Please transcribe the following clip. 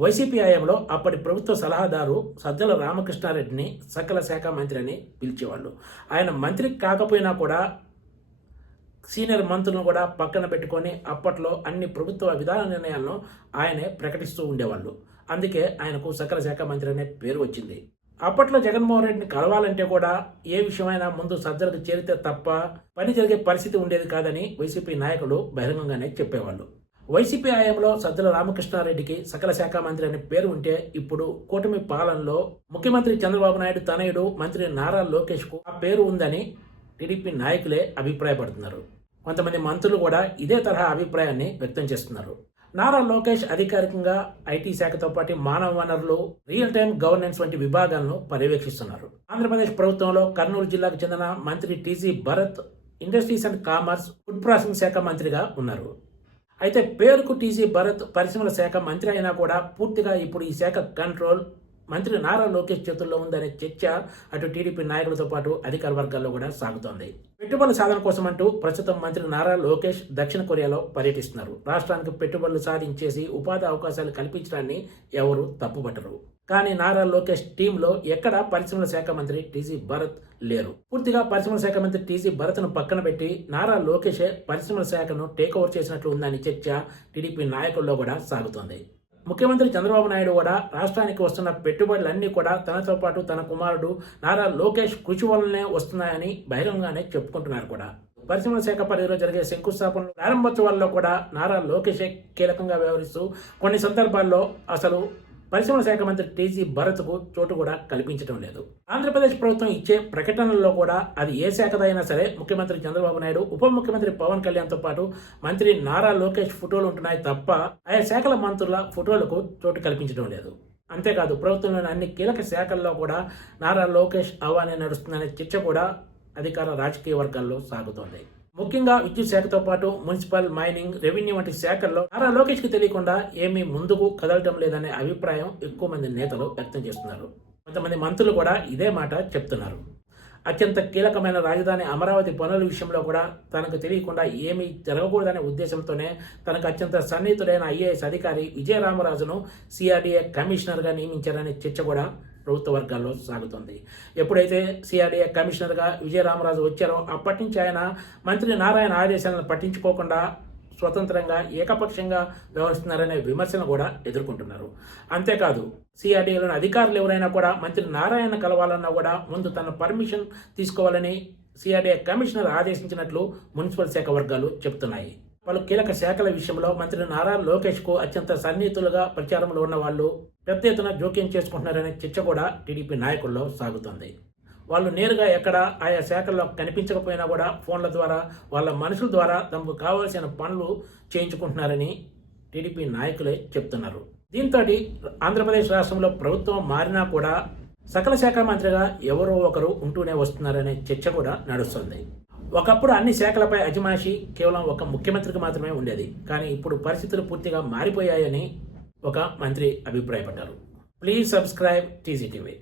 YCP హయాంలో అప్పటి ప్రభుత్వ సలహాదారు సజ్జల రామకృష్ణారెడ్డిని సకల శాఖ మంత్రి అని పిలిచేవాళ్ళు. ఆయన మంత్రి కాకపోయినా కూడా సీనియర్ మంత్రులను కూడా పక్కన పెట్టుకొని అప్పట్లో అన్ని ప్రభుత్వ విధాన నిర్ణయాలను ఆయనే ప్రకటిస్తూ ఉండేవాళ్ళు. అందుకే ఆయనకు సకల శాఖ మంత్రి అనే పేరు వచ్చింది. అప్పట్లో జగన్మోహన్ రెడ్డిని కలవాలంటే కూడా ఏ విషయమైనా ముందు సజ్జలకు చేరితే తప్ప పని జరిగే పరిస్థితి ఉండేది కాదని వైసీపీ నాయకులు బహిరంగంగానే చెప్పేవాళ్ళు. వైసీపీ హయాంలో సజ్జల రామకృష్ణారెడ్డికి సకల శాఖ మంత్రి అనే పేరు ఉంటే ఇప్పుడు కూటమి పాలనలో ముఖ్యమంత్రి చంద్రబాబు నాయుడు తనయుడు మంత్రి నారా లోకేష్ కు ఆ పేరు ఉందని టీడీపీ నాయకులే అభిప్రాయపడుతున్నారు. కొంతమంది మంత్రులు కూడా ఇదే తరహా అభిప్రాయాన్ని వ్యక్తం చేస్తున్నారు. నారా లోకేష్ అధికారికంగా ఐటీ శాఖతో పాటు మానవ వనరులు, రియల్ టైం గవర్నెన్స్ వంటి విభాగాలను పర్యవేక్షిస్తున్నారు. ఆంధ్రప్రదేశ్ ప్రభుత్వంలో కర్నూలు జిల్లాకు చెందిన మంత్రి TG Bharat industries and commerce, food processing శాఖ మంత్రిగా ఉన్నారు. అయితే పేరుకు టీజీ భరత్ పరిశ్రమల శాఖ మంత్రి అయినా కూడా పూర్తిగా ఇప్పుడు ఈ శాఖ కంట్రోల్ మంత్రి నారా లోకేష్ చేతుల్లో ఉందనే చర్చ అటు టీడీపీ నాయకులతో పాటు అధికార వర్గాల్లో కూడా సాగుతోంది. పెట్టుబడుల సాధన కోసం అంటూ ప్రస్తుతం మంత్రి నారా లోకేష్ దక్షిణ కొరియాలో పర్యటిస్తున్నారు. రాష్ట్రానికి పెట్టుబడులు సాధించేసి ఉపాధి అవకాశాలు కల్పించడాన్ని ఎవరు తప్పుపట్టరు. కానీ నారా లోకేష్ టీంలో ఎక్కడ పరిశ్రమల శాఖ మంత్రి టీజీ భరత్ లేరు. పూర్తిగా పరిశ్రమల శాఖ మంత్రి టీజీ భరత్ను పక్కన పెట్టి నారా లోకేషే పరిశ్రమల శాఖను టేక్ ఓవర్ చేసినట్లు ఉందని చర్చ టీడీపీ నాయకుల్లో కూడా సాగుతోంది. ముఖ్యమంత్రి చంద్రబాబు నాయుడు కూడా రాష్ట్రానికి వస్తున్న పెట్టుబడులన్నీ కూడా తనతో పాటు తన కుమారుడు నారా లోకేష్ కృషి వల్లనే వస్తున్నాయని బహిరంగంగానే చెప్పుకుంటున్నారు కూడా. పరిశ్రమల శాఖ పరిధిలో జరిగే శంకుస్థాపనలు, ప్రారంభోత్సవాల్లో కూడా నారా లోకేషే కీలకంగా వ్యవహరిస్తూ కొన్ని సందర్భాల్లో అసలు పరిశ్రమల శాఖ మంత్రి టీజీ భరత్కు చోటు కూడా కల్పించడం లేదు. ఆంధ్రప్రదేశ్ ప్రభుత్వం ఇచ్చే ప్రకటనల్లో కూడా అది ఏ శాఖదైనా సరే ముఖ్యమంత్రి చంద్రబాబు నాయుడు, ఉప ముఖ్యమంత్రి పవన్ కళ్యాణ్తో పాటు మంత్రి నారా లోకేష్ ఫోటోలు ఉంటున్నాయి తప్ప ఆయా శాఖల మంత్రుల ఫోటోలకు చోటు కల్పించడం లేదు. అంతేకాదు ప్రభుత్వంలోని అన్ని కీలక శాఖల్లో కూడా నారా లోకేష్ అవానే నడుస్తుందనే చర్చ కూడా అధికార రాజకీయ వర్గాల్లో సాగుతోంది. ముఖ్యంగా విద్యుత్ శాఖతో పాటు మున్సిపల్, మైనింగ్, రెవెన్యూ వంటి శాఖల్లో నారా లోకేష్ కి తెలియకుండా ఏమీ ముందుకు కదలటం లేదనే అభిప్రాయం ఎక్కువ మంది నేతలు వ్యక్తం చేస్తున్నారు. కొంతమంది మంత్రులు కూడా ఇదే మాట చెప్తున్నారు. అత్యంత కీలకమైన రాజధాని అమరావతి పనుల విషయంలో కూడా తనకు తెలియకుండా ఏమీ జరగకూడదనే ఉద్దేశంతోనే తనకు అత్యంత సన్నిహితుడైన ఐఏఎస్ అధికారి విజయరామరాజును సిఆర్డీఏ కమిషనర్గా నియమించారనే చర్చ కూడా ప్రభుత్వ వర్గాల్లో సాగుతుంది. ఎప్పుడైతే సిఆర్డీఏ కమిషనర్గా విజయరామరాజు వచ్చారో అప్పటి నుంచి ఆయన మంత్రి నారాయణ ఆదేశాలను పట్టించుకోకుండా స్వతంత్రంగా ఏకపక్షంగా వ్యవహరిస్తున్నారనే విమర్శను కూడా ఎదుర్కొంటున్నారు. అంతేకాదు సిఆర్డీఏలోని అధికారులు ఎవరైనా కూడా మంత్రి నారాయణ కలవాలన్నా కూడా ముందు తన పర్మిషన్ తీసుకోవాలని సిఆర్డీఏ కమిషనర్ ఆదేశించినట్లు మున్సిపల్ శాఖ వర్గాలు చెబుతున్నాయి. పలు కీలక శాఖల విషయంలో మంత్రి నారా లోకేష్ కు అత్యంత సన్నిహితులుగా ప్రచారంలో ఉన్న వాళ్ళు పెద్ద ఎత్తున జోక్యం చేసుకుంటున్నారనే చర్చ కూడా టీడీపీ నాయకుల్లో సాగుతుంది. వాళ్ళు నేరుగా ఎక్కడ ఆయా శాఖల్లో కనిపించకపోయినా కూడా ఫోన్ల ద్వారా వాళ్ళ మనుషుల ద్వారా తమకు కావాల్సిన పనులు చేయించుకుంటున్నారని టీడీపీ నాయకులే చెప్తున్నారు. దీంతో ఆంధ్రప్రదేశ్ రాష్ట్రంలో ప్రభుత్వం మారినా కూడా సకల శాఖ మంత్రిగా ఎవరో ఒకరు ఉంటూనే వస్తున్నారనే చర్చ కూడా నడుస్తుంది. ఒకప్పుడు అన్ని శాఖలపై అజమాయిషీ కేవలం ఒక ముఖ్యమంత్రికి మాత్రమే ఉండేది. కానీ ఇప్పుడు పరిస్థితులు పూర్తిగా మారిపోయాయని ఒక మంత్రి అభిప్రాయపడ్డారు. Please subscribe TG TV.